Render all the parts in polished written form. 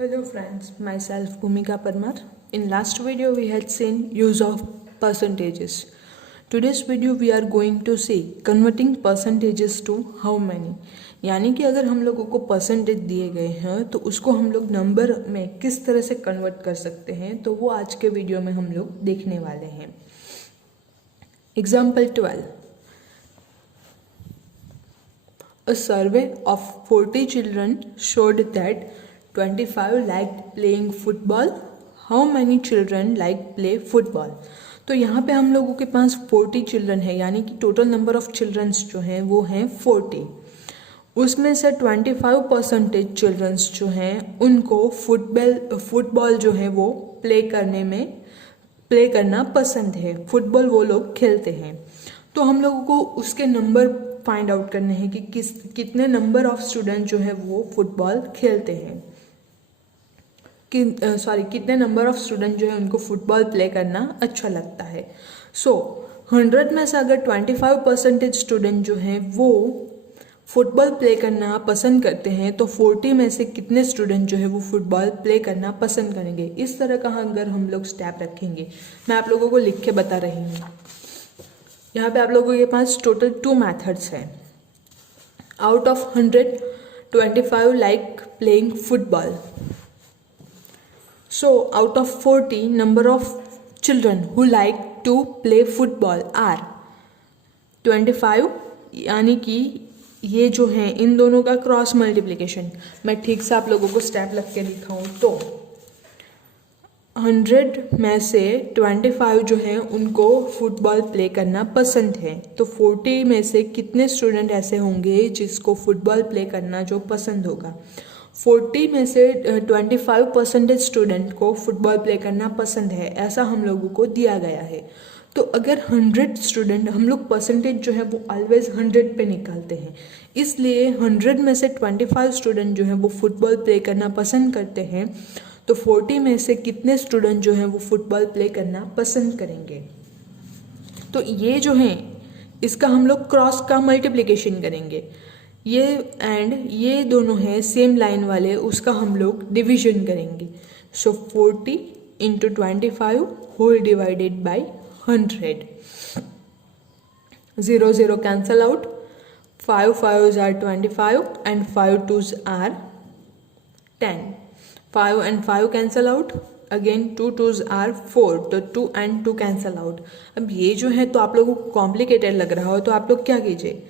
Hello friends, myself Bhumika Parmar. In last video we had seen use of percentages. Today's video we are going to see converting percentages to how many. यानी कि अगर हम लोगों को percentage दिए गए हैं तो उसको हम लोग नंबर में किस तरह से कन्वर्ट कर सकते हैं, तो वो आज के वीडियो में हम लोग देखने वाले हैं. Example 12. A survey of 40 children showed that 25 liked playing football. How many children like play football? तो यहाँ पे हम लोगों के पास 40 चिल्ड्रन है, यानी कि टोटल नंबर ऑफ चिल्ड्रंस जो हैं वो हैं 40. उसमें से 25% चिल्ड्रंस जो हैं उनको फुटबॉल जो है वो प्ले करना पसंद है. फुटबॉल वो लोग खेलते हैं. तो हम लोगों को उसके नंबर फाइंड आउट करने हैं कि कितने नंबर ऑफ स्टूडेंट जो है वो फुटबॉल खेलते हैं, कितने नंबर ऑफ स्टूडेंट जो है उनको फुटबॉल प्ले करना अच्छा लगता है. 100 में से अगर 25% स्टूडेंट जो हैं वो फुटबॉल प्ले करना पसंद करते हैं तो 40 में से कितने स्टूडेंट जो है वो फुटबॉल प्ले करना पसंद करेंगे. इस तरह का अगर हम लोग स्टेप रखेंगे, मैं आप लोगों को लिख के बता रही हूँ. यहाँ पे आप लोगों के पास टोटल 2 मेथड्स हैं. Out of 100 25 like playing football. So out of 40, number of children who like to play football are 25. यानी कि ये जो है इन दोनों का क्रॉस मल्टीप्लिकेशन, मैं ठीक से आप लोगों को स्टेप लग के दिखाऊँ तो 100 में से 25 जो है उनको फुटबॉल प्ले करना पसंद है. तो 40 में से कितने स्टूडेंट ऐसे होंगे जिसको फुटबॉल प्ले करना जो पसंद होगा. 40 में से 25% स्टूडेंट को फुटबॉल प्ले करना पसंद है, ऐसा हम लोगों को दिया गया है. तो अगर 100 स्टूडेंट, हम लोग परसेंटेज जो है वो ऑलवेज 100 पे निकालते हैं, इसलिए 100 में से 25 स्टूडेंट जो है वो फुटबॉल प्ले करना पसंद करते हैं. तो 40 में से कितने स्टूडेंट जो हैं वो फुटबॉल प्ले करना पसंद करेंगे. तो ये जो है इसका हम लोग क्रॉस का मल्टीप्लिकेशन करेंगे. ये एंड ये दोनों हैं सेम लाइन वाले, उसका हम लोग डिवीजन करेंगे. 40 into 25 whole divided by 100. 0 0 cancel out. 5 5s are 25 and 5 2s are 10. 5 and 5 cancel out. Again 2 2s are 4. तो 2 and 2 cancel out. अब ये जो है तो आप लोगों को कॉम्प्लिकेटेड लग रहा हो तो आप लोग क्या कीजिए,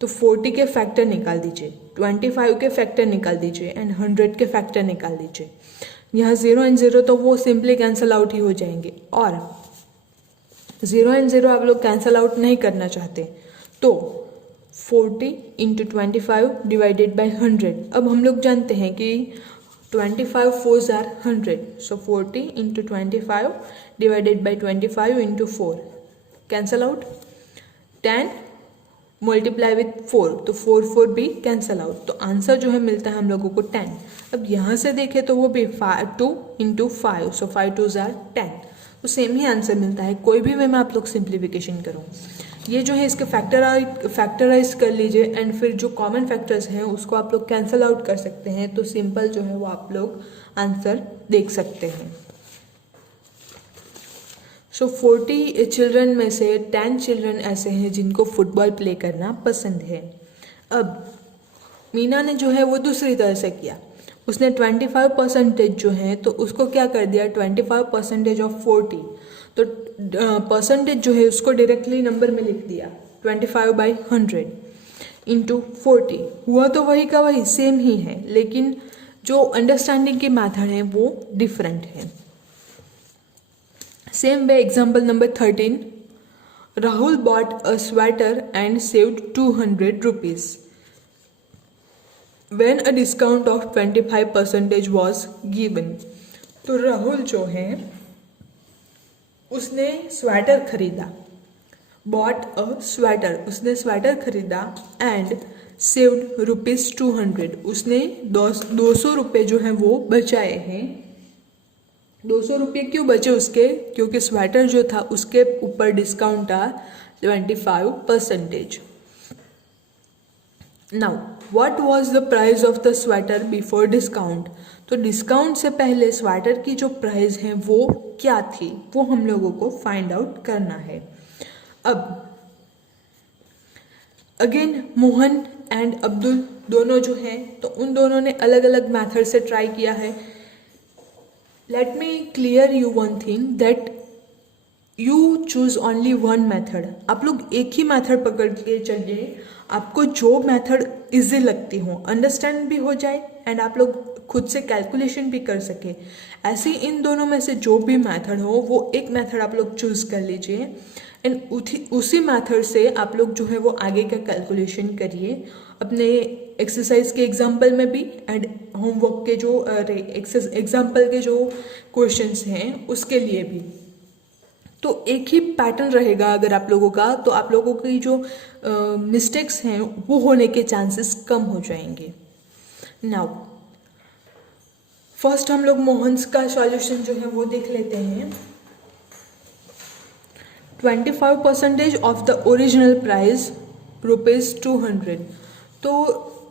तो 40 के फैक्टर निकाल दीजिए, 25 के फैक्टर निकाल दीजिए एंड 100 के फैक्टर निकाल दीजिए. यहाँ 0 एंड 0 तो वो सिंपली कैंसिल आउट ही हो जाएंगे, और 0 एंड 0 आप लोग कैंसिल आउट नहीं करना चाहते तो 40 इंटू 25 डिवाइडेड बाई 100. अब हम लोग जानते हैं कि 25 4s are 100. So 40 into 25 divided by 25 into 4 cancel out. 10 multiply with 4 तो 4 4 भी कैंसल आउट. तो आंसर जो है मिलता है हम लोगों को 10. अब यहाँ से देखें तो वो भी 2 इंटू 5, सो 5 2s are 10. तो सेम ही आंसर मिलता है. कोई भी वे में आप लोग सिंप्लीफिकेशन करो, ये जो है इसके फैक्टराइज कर लीजिए एंड फिर जो कॉमन फैक्टर्स हैं उसको आप लोग कैंसल आउट कर सकते हैं. तो सिंपल जो है वो आप लोग आंसर देख सकते हैं. सो 40 चिल्ड्रन में से 10 चिल्ड्रन ऐसे हैं जिनको फुटबॉल प्ले करना पसंद है. अब मीना ने जो है वो दूसरी तरह से किया. उसने 25% जो है तो उसको क्या कर दिया, 25% ऑफ 40. तो परसेंटेज जो है उसको डायरेक्टली नंबर में लिख दिया. 25/100 इंटू 40. हुआ तो वही का वही, सेम ही है, लेकिन जो अंडरस्टैंडिंग की मेथड है वो डिफरेंट है. Same way, example number 13. Rahul bought a sweater and saved 200 rupees when a discount of 25% was given. तो राहुल जो है उसने स्वेटर खरीदा. बॉट अ स्वेटर, उसने स्वेटर खरीदा एंड सेव्ड रुपीज 200. उसने 200 रुपये जो है वो बचाए हैं. 200 रुपये क्यों बचे उसके, क्योंकि स्वेटर जो था उसके ऊपर डिस्काउंट था 25%. Now what was the price of the sweater before discount. तो डिस्काउंट से पहले स्वेटर की जो प्राइस है वो क्या थी, वो हम लोगों को फाइंड आउट करना है। अब अगेन मोहन एंड अब्दुल दोनों जो हैं तो उन दोनों ने अलग अलग मेथड से ट्राई किया है। Let me clear you one thing that you choose only one method. आप लोग एक ही मेथड पकड़ के चलिए, आपको जो मेथड इजी लगती हो, अंडरस्टैंड भी हो जाए एंड आप लोग खुद से कैलकुलेशन भी कर सके। ऐसे इन दोनों में से जो भी मेथड हो वो एक मेथड आप लोग चूज कर लीजिए एंड उसी मेथड से आप लोग जो है वो आगे का कैलकुलेशन करिए, अपने एक्सरसाइज के एग्जाम्पल में भी एंड होमवर्क के जो एग्जाम्पल के जो क्वेश्चंस हैं उसके लिए भी। तो एक ही पैटर्न रहेगा अगर आप लोगों का, तो आप लोगों की जो मिस्टेक्स हैं वो होने के चांसेस कम हो जाएंगे। नाउ फर्स्ट हम लोग मोहन्स का सॉल्यूशन जो है वो देख लेते हैं। 25% ऑफ द ओरिजिनल प्राइस ₹200। तो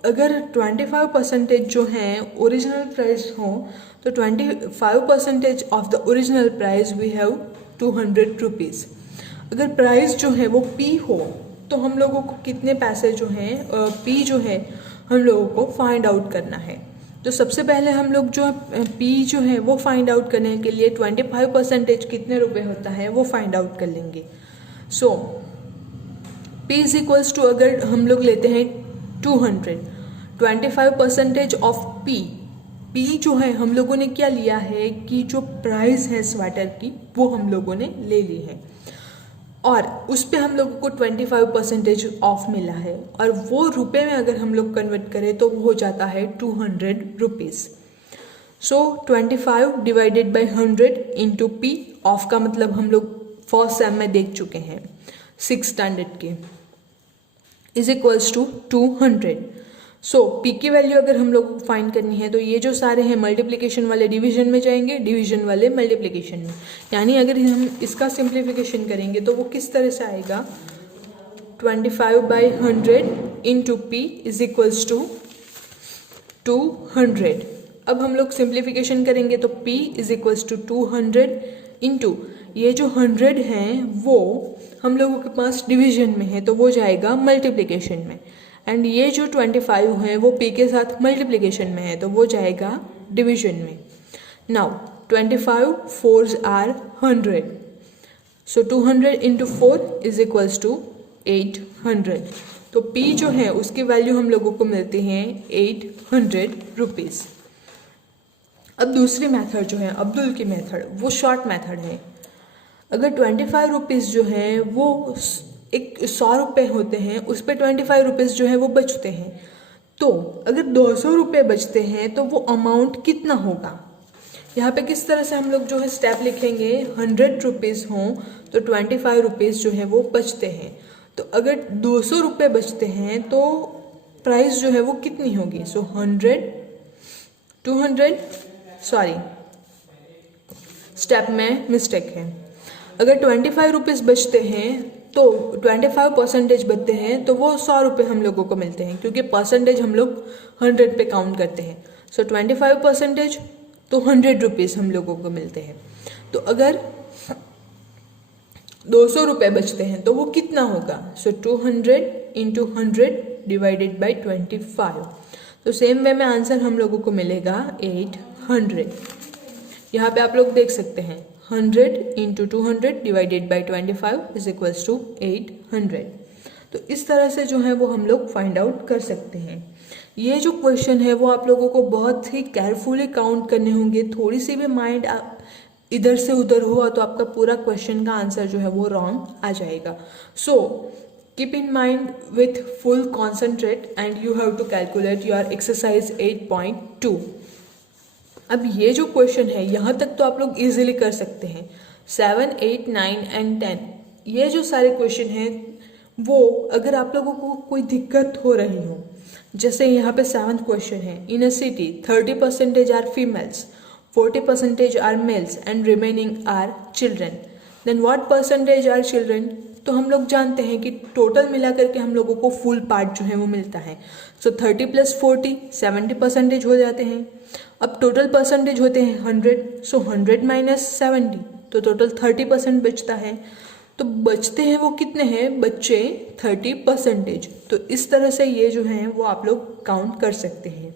अगर 25% जो है ओरिजिनल प्राइस हो तो 25% off the original price we have ₹200। अगर प्राइस जो है वो P हो तो हम लोगों को कितने पैसे जो हैं P जो है हम लोगों को फाइंड आउट करना है। तो सबसे पहले हम लोग जो P जो है वो फाइंड आउट करने के लिए 25% कितने रुपए होता है वो फाइंड आउट कर लेंगे। सो P इज इक्वल्स टू, अगर हम लोग लेते हैं 200, 25% ऑफ P जो है हम लोगों ने क्या लिया है कि जो प्राइस है स्वेटर की वो हम लोगों ने ले ली है और उस पर हम लोगों को 25% ऑफ मिला है और वो रुपए में अगर हम लोग कन्वर्ट करें तो वो हो जाता है ₹200। सो 25 divided by 100 into P, of का मतलब हम लोग फर्स्ट सेम में देख चुके हैं 6 स्टैंडर्ड के, is equals to 200। So P की वैल्यू अगर हम लोग को फाइंड करनी है तो ये जो सारे हैं मल्टीप्लिकेशन वाले डिवीजन में जाएंगे, डिवीजन वाले मल्टीप्लिकेशन में। यानी अगर हम इसका सिंप्लीफिकेशन करेंगे तो वो किस तरह से आएगा, 25/100 into P is equals to 200। अब हम लोग सिंप्लीफिकेशन करेंगे तो P is equals to 200 into ये जो 100 हैं वो हम लोगों के पास डिवीजन में है तो वो जाएगा मल्टीप्लिकेशन में एंड ये जो 25 है वो P के साथ मल्टीप्लिकेशन में है तो वो जाएगा डिवीजन में। Now 25 4s are 100, so 200 into 4 is equals to 800। तो P जो है उसकी वैल्यू हम लोगों को मिलती है ₹800। अब दूसरी मेथड जो है अब्दुल की मेथड, वो शॉर्ट मेथड है। अगर 25 रुपीज़ जो है वो एक 100 रुपये होते हैं, उस पर 25 रुपीज़ जो है वो बचते हैं, तो अगर 200 रुपये बचते हैं तो वो अमाउंट कितना होगा। यहाँ पे किस तरह से हम लोग जो है स्टेप लिखेंगे, 100 रुपीज़ हों तो 25 रुपीज़ जो है वो बचते हैं। तो अगर 200 रुपये बचते हैं तो प्राइस जो है वो कितनी होगी। सो 200 सॉरी स्टेप में मिस्टेक है। अगर 25 रुपीज़ बचते हैं तो 25% बचते हैं तो वो 100 रुपये हम लोगों को मिलते हैं, क्योंकि परसेंटेज हम लोग 100 पे काउंट करते हैं। सो 25% तो 100 रुपीज़ हम लोगों को मिलते हैं। तो अगर 200 रुपये बचते हैं तो वो कितना होगा। सो 200 इंटू 100 डिवाइडेड बाई 25। तो सेम वे में आंसर हम लोगों को मिलेगा 800। यहाँ पे आप लोग देख सकते हैं 100 into 200 divided by 25 is equals to 800। तो इस तरह से जो है वो हम लोग फाइंड आउट कर सकते हैं। ये जो क्वेश्चन है वो आप लोगों को बहुत ही केयरफुली काउंट करने होंगे। थोड़ी सी भी माइंड इधर से उधर हुआ तो आपका पूरा क्वेश्चन का आंसर जो है वो रॉन्ग आ जाएगा। So keep in mind with full concentrate and you have to calculate your exercise 8.2। अब ये जो क्वेश्चन है यहाँ तक तो आप लोग इजीली कर सकते हैं। 7, 8, 9 एंड 10 ये जो सारे क्वेश्चन हैं वो अगर आप लोगों को कोई दिक्कत हो रही हो, जैसे यहाँ पे 7th क्वेश्चन है, in a city 30% are females, 40% are males and remaining are children, then what percentage are children. तो हम लोग जानते हैं कि टोटल मिला करके हम लोगों को फुल पार्ट जो है वो मिलता है। सो 30 + 40 70% हो जाते हैं। अब टोटल परसेंटेज होते हैं 100, सो 100 - 70 तो टोटल 30% बचता है। तो बचते हैं वो कितने हैं, बच्चे 30%। तो इस तरह से ये जो है वो आप लोग काउंट कर सकते हैं।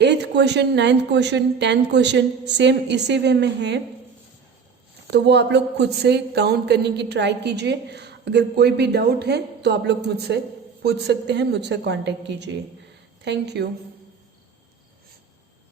8th question, 9th question, 10th question same इसी वे में है, तो वो आप लोग खुद से काउंट करने की ट्राई कीजिए। अगर कोई भी डाउट है तो आप लोग मुझसे पूछ सकते हैं, मुझसे कांटेक्ट कीजिए। Thank you.